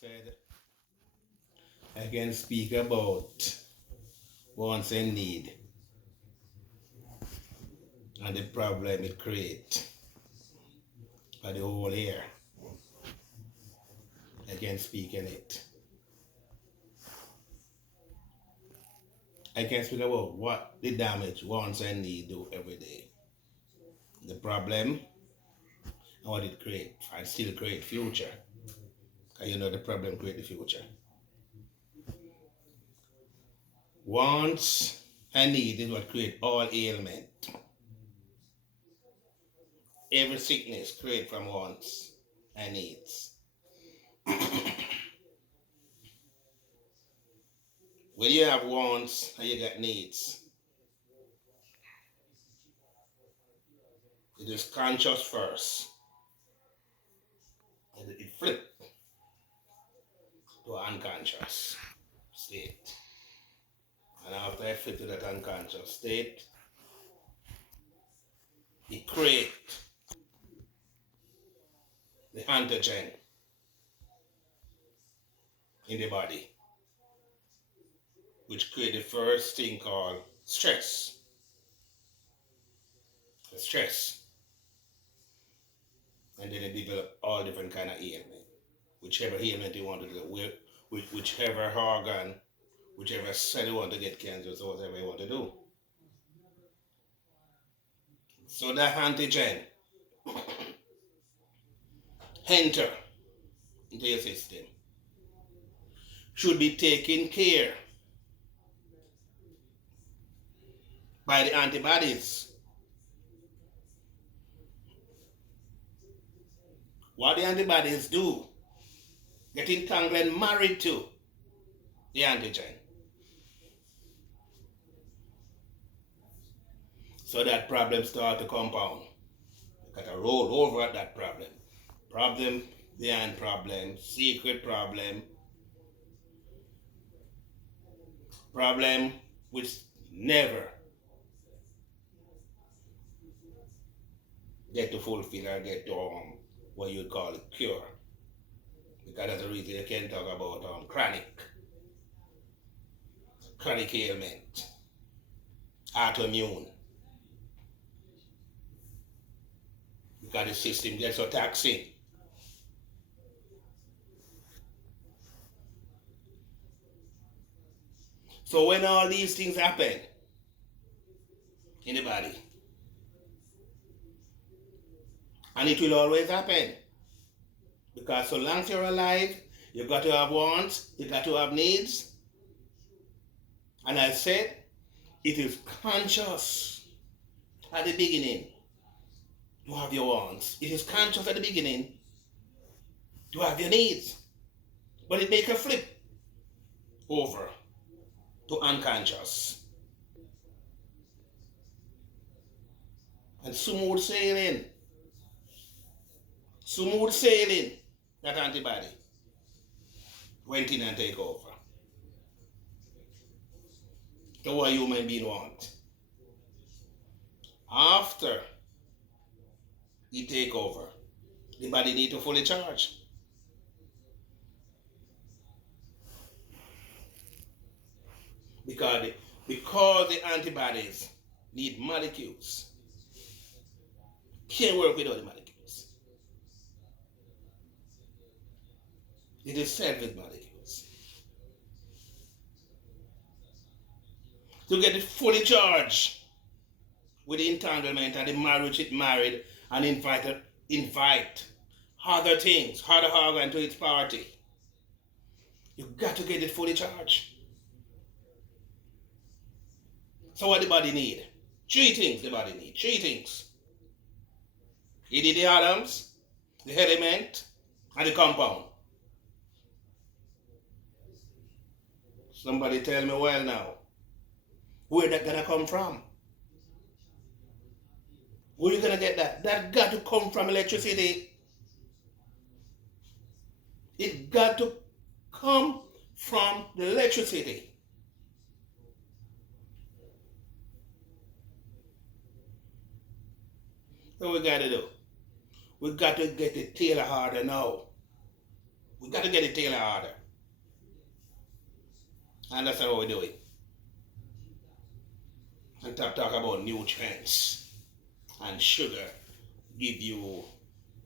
said, I can speak about wants and need and the problem it creates for the whole year. I can speak in it. I can speak about what the damage wants and need do every day. The problem and what it creates and still create future. Because you know the problem create the future. Wants and need is what create all ailment. Every sickness create from wants and needs. When you have wants and you got needs, it is conscious first. And it flip to unconscious state. And after I flip to that unconscious state, it create the antigen in the body, which create the first thing called stress. Stress. And then it develop all different kind of ailment. Whichever ailment you want to do, whichever organ, whichever cell you want to get cancer, so whatever you want to do. So that antigen enter into your system should be taken care by the antibodies. What the antibodies do, get entangled and married to the antigen. So that problem start to compound. You got to roll over at that problem. Problem behind problem, secret problem, problem which never get to fulfill or get to what you would call a cure. Because that's the reason you can talk about chronic ailment, autoimmune. Because the system gets so taxing. So when all these things happen in the body, and it will always happen, because so long as you're alive, you've got to have wants, you've got to have needs. And I said, it is conscious at the beginning to have your wants. It is conscious at the beginning to have your needs. But it makes a flip over to unconscious. And smooth sailing, that antibody went in and take over. So what human being want. After it take over, the body need to fully charge. Because the antibodies need molecules. Can't work without the molecules. It is fed with molecules. To get it fully charged with the entanglement and the marriage it married and invite other things, other organ to its party. You got to get it fully charged. So what the body need? Three things the body need. Three things. It need the atoms, the element, and the compound. Somebody tell me well now. Where that gonna come from? Where you gonna get that? That got to come from electricity. It got to come from the electricity. What we gotta do? We got to get the tailor harder now. We got to get it tailor order. And that's how we do it. And talk about nutrients and sugar give you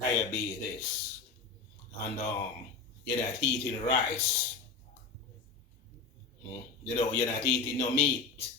diabetes. And you're not eating rice. You're not eating no meat.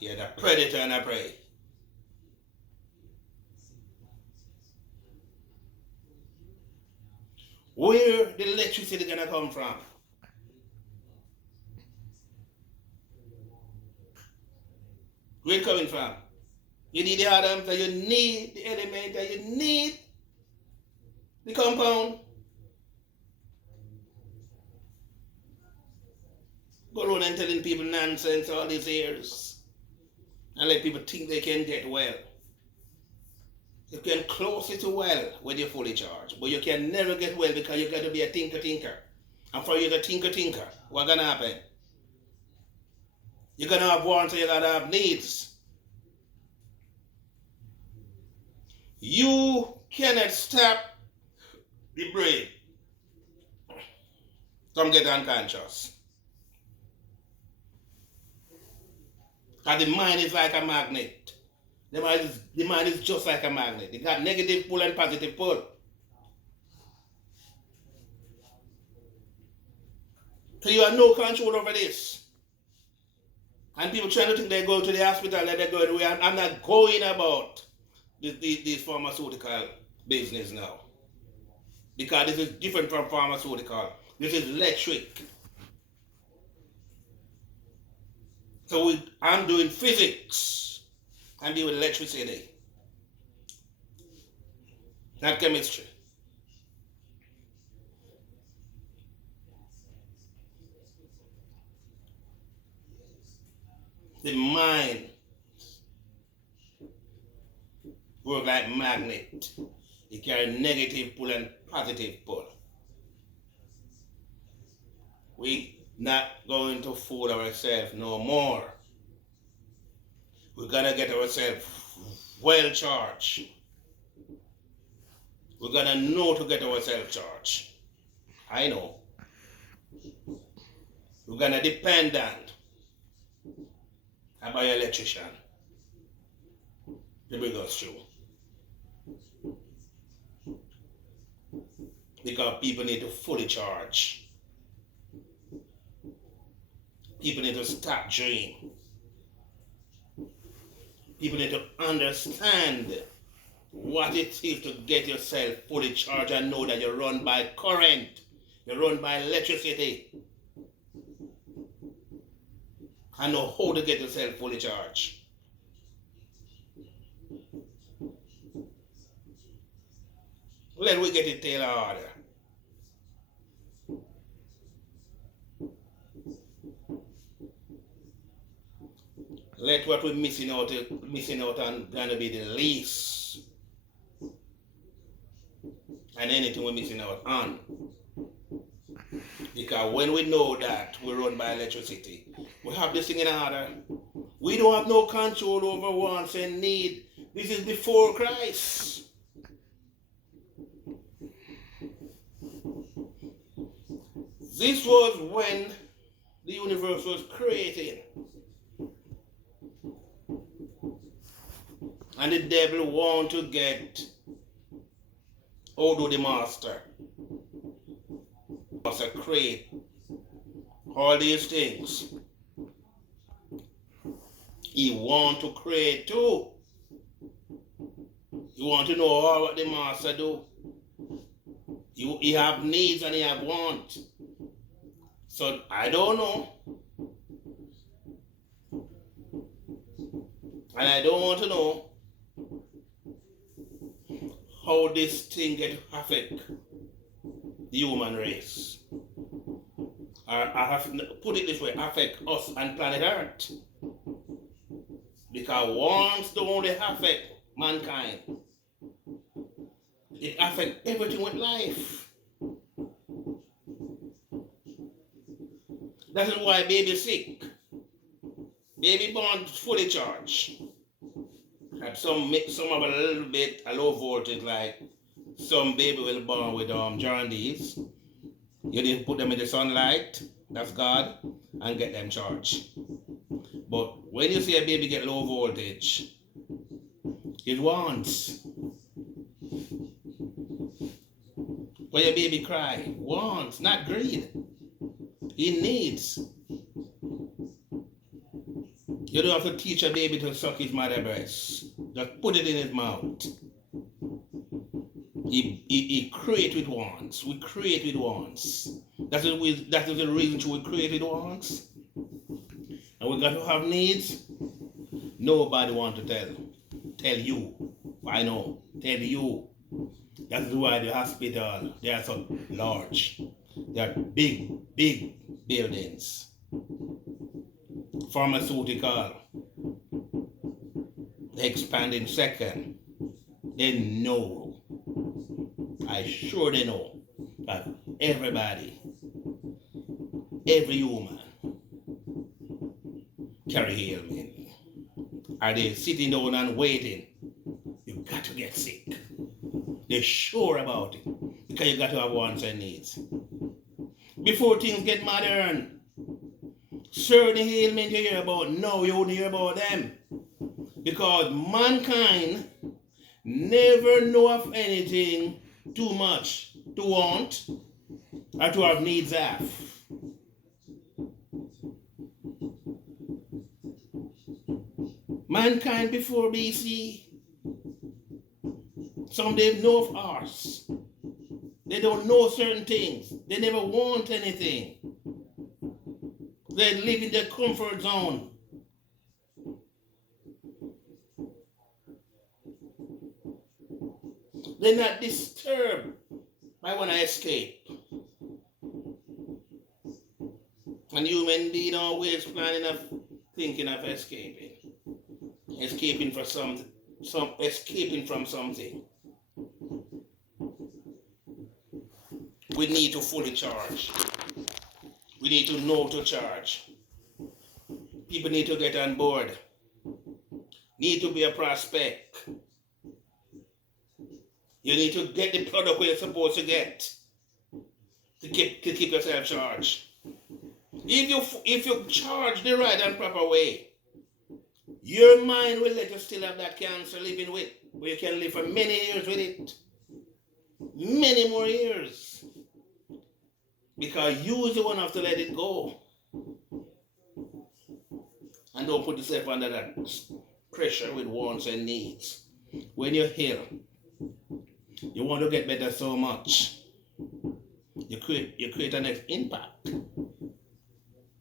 You're the predator and a prey. Where the electricity gonna come from? Where it coming from? You need the atoms, and you need the element, and you need the compound. Go around and telling people nonsense all these years and let people think they can get well. You can close it to well when you're fully charged, but you can never get well because you got to be a tinker. And for you to tinker, what's gonna happen? You're gonna have wants and you're gonna have needs. You cannot stop the brain from getting unconscious. Because the mind is like a magnet. The mind is just like a magnet. It got negative pull and positive pull. So you have no control over this. And people trying to think they go to the hospital, that they're going away. I'm not going about this pharmaceutical business now. Because this is different from pharmaceutical. This is electric. So I'm doing physics. I'm doing electricity. Not chemistry. The mind works like magnet. It carries negative pull and positive pull. We not going to fool ourselves no more. We're gonna get ourselves well charged. We're gonna know to get ourselves charged. I know. We're gonna depend on a bioelectrician to bring us through. Because people need to fully charge. People need to stop dreaming. People need to understand what it is to get yourself fully charged and know that you're run by current, you're run by electricity. And know how to get yourself fully charged. Let we get it tailor order. Let what we're missing out on gonna be the least. And anything we're missing out on. Because when we know that we're run by electricity, we have this thing in order. We don't have no control over wants and need. This is before Christ. This was when the universe was created. And the devil want to get hold of the master. Master create all these things. He want to create too. He want to know all what the master do. He have needs and he have wants. So I don't know. And I don't want to know how this thing get affect the human race. Or I have to put it this way, affect us and planet Earth. Because wants don't only affect mankind. It affects everything with life. That is why baby sick. Baby born fully charged. And some of a little bit a low voltage like Some baby will born with jaundice. You need to put them in the sunlight, that's God, and get them charged. But when you see a baby get low voltage, it wants. When your baby cry, wants, not greed. He needs. You don't have to teach a baby to suck his mother breast. Just put it in his mouth. He create with wants. We create with wants. That is the reason we create with wants. And we got to have needs. Nobody want to tell you. I know. Tell you. That is why the hospital, they are so large. They are big buildings. Pharmaceutical, expanding second. They know. I sure they know that everybody, every human carry ailment. Are they sitting down and waiting? You got to get sick. They're sure about it because you got to have wants and needs. Before things get modern, certain ailments you hear about, no, you wouldn't hear about them. Because mankind never know of anything too much to want or to have needs of. Mankind before BC, some they know of ours. They don't know certain things. They never want anything. They live in their comfort zone. They're not disturbed by when I escape. And human being always planning of thinking of escaping. Escaping from something. We need to fully charge. We need to know to charge. People need to get on board. Need to be a prospect. You need to get the product where you're supposed to get to keep yourself charged. If you charge the right and proper way, your mind will let you still have that cancer living with, where you can live for many years with it. Many more years. Because you're the one who have to let it go. And don't put yourself under that pressure with wants and needs. When you're here, you want to get better so much. You create an impact.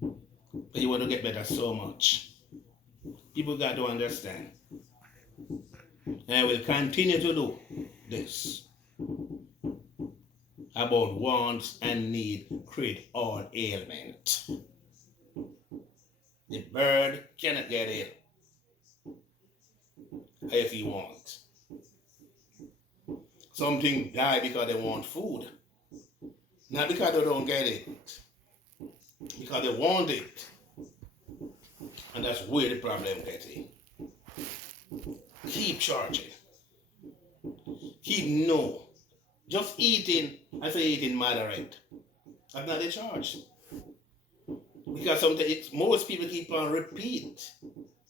But you want to get better so much. People got to understand. And I will continue to do this. About wants and need create all ailment. The bird cannot get ill if he wants. Something die because they want food. Not because they don't get it. Because they want it. And that's where the problem gets in. Keep charging. Keep no. Just eating, I say eating moderate. That's not a charge. Because sometimes most people keep on repeat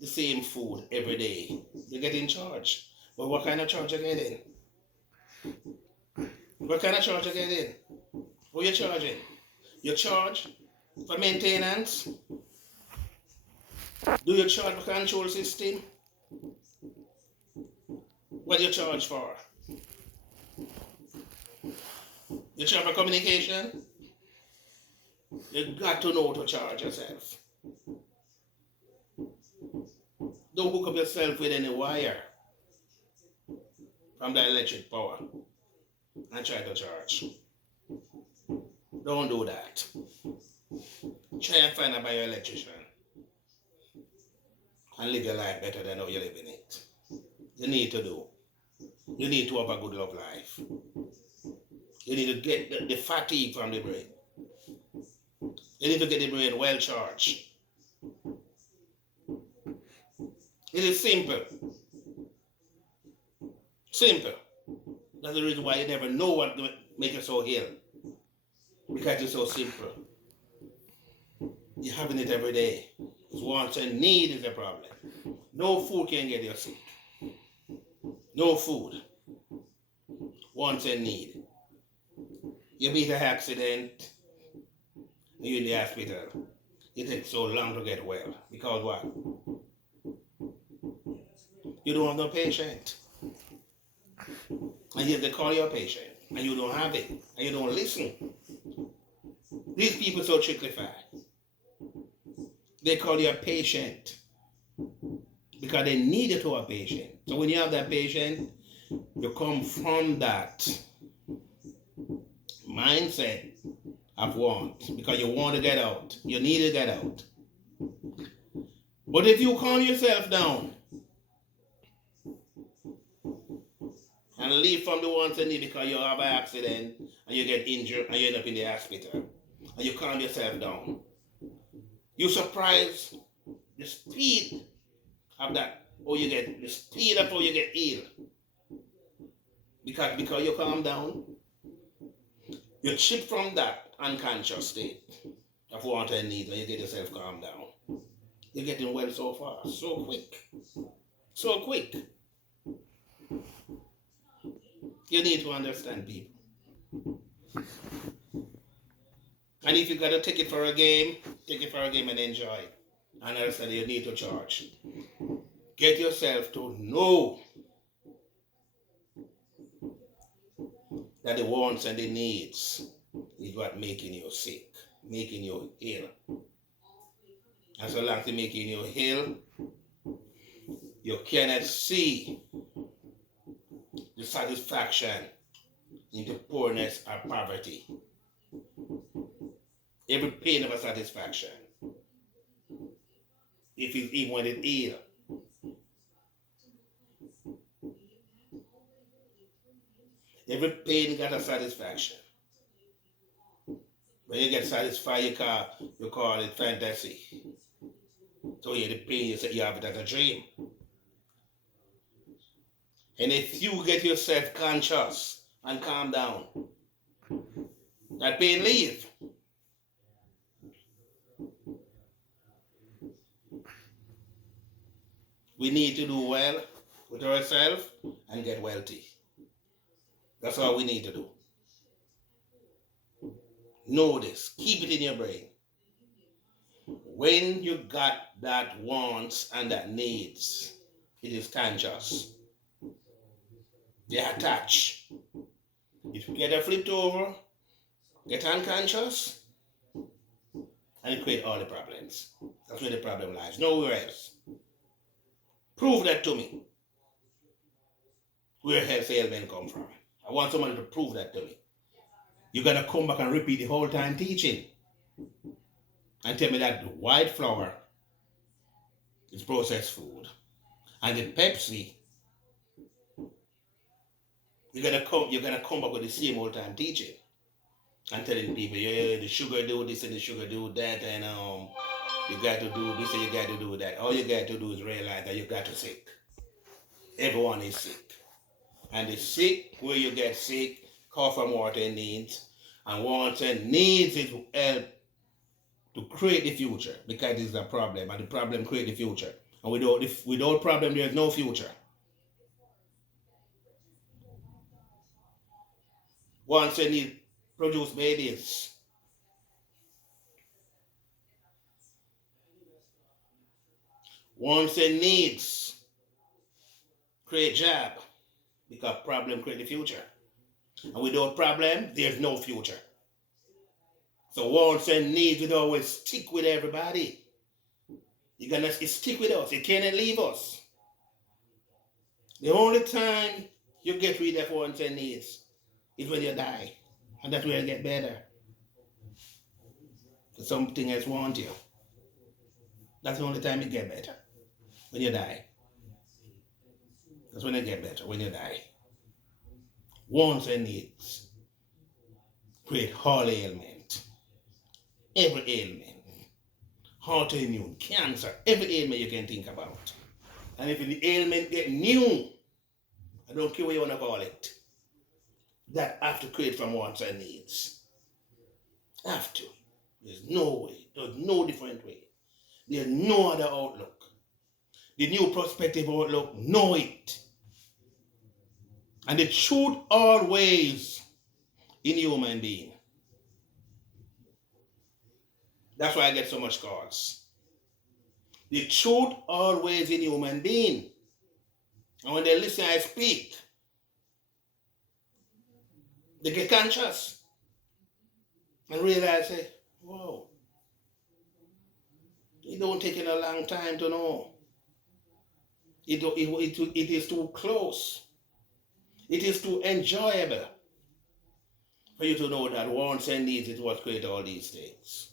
the same food every day. They get in charge. But what kind of charge you get in? What kind of charge you get in? Who you charging? You charge for maintenance? Do you charge for control system? What do you charge for? You charge for communication? You got to know to charge yourself. Don't hook up yourself with any wire from the electric power and try to charge. Don't do that. Try and find a bioelectrician and live your life better than how you're living it. You need to do. You need to have a good love life. You need to get the fatigue from the brain. You need to get the brain well charged. It is simple. Simple. That's the reason why you never know what make you so ill. Because it's so simple. You're having it every day. It's wants and need is a problem. No food can get you sick. No food. Wants and need. You meet an accident, you're in the hospital. It takes so long to get well. Because what? You don't have no patient. And yet they call you a patient. And you don't have it. And you don't listen. These people so tricklified. They call you a patient. Because they need you to a patient. So when you have that patient, you come from that mindset of want. Because you want to get out. You need to get out. But if you calm yourself down and leave from the wants and need because you have an accident and you get injured and you end up in the hospital and you calm yourself down, you surprise the speed of that, or you get the speed of how you get ill. Because you calm down, you chip from that unconscious state of want and need and you get yourself calmed down. You're getting well so fast, so quick. So quick. You need to understand people. And if you got to take it for a game, take it for a game and enjoy it. And understand you need to charge. Get yourself to know that the wants and the needs is what making you sick, making you ill. And so long as it's making you ill, you cannot see the satisfaction in the poorness or poverty. Every pain of a satisfaction. If it's even when it's ill. Every pain got a satisfaction. When you get satisfied, you call it fantasy. So you the pain, you say you have it as a dream. And if you get yourself conscious and calm down, that pain leave. We need to do well with ourselves and get wealthy. That's all we need to do. Know this. Keep it in your brain. When you got that wants and that needs, it is conscious. They attach. If you get it flipped over, get unconscious, and it creates all the problems. That's where the problem lies. Nowhere else. Prove that to me. Where health ailment come from. I want somebody to prove that to me. You gotta come back and repeat the whole time teaching. And tell me that the white flour is processed food. And the Pepsi, you're gonna come back with the same old time teaching. And telling people, yeah, the sugar do this and the sugar do that, and you got to do this and you got to do that. All you got to do is realize that you got to sick. Everyone is sick. And the sick, where you get sick, call from water and needs. And wants and needs is to help to create the future, because it's a problem, and the problem create the future. And without problem, there's no future. Wants and needs produce babies. Wants and needs create job, because problem create the future. And without problem, there's no future. So wants and needs will always stick with everybody. You're gonna stick with us. You cannot leave us. The only time you get rid of wants and needs is when you die. And that's where you get better. Something else wants you. That's the only time you get better. When you die. That's when you get better, when you die. Wants and needs create all ailment. Every ailment. Autoimmune, cancer, every ailment you can think about. And if the ailment get new, I don't care what you want to call it, that have to create from wants and needs. Have to. There's no way. There's no different way. There's no other outlook. The new prospective outlook, know it. And the truth always in human being. That's why I get so much calls. The truth always in human being. And when they listen, I speak. They get conscious and realize, say, whoa, it don't take a long time to know. It is too close. It is too enjoyable for you to know that wants and needs is what create all these things.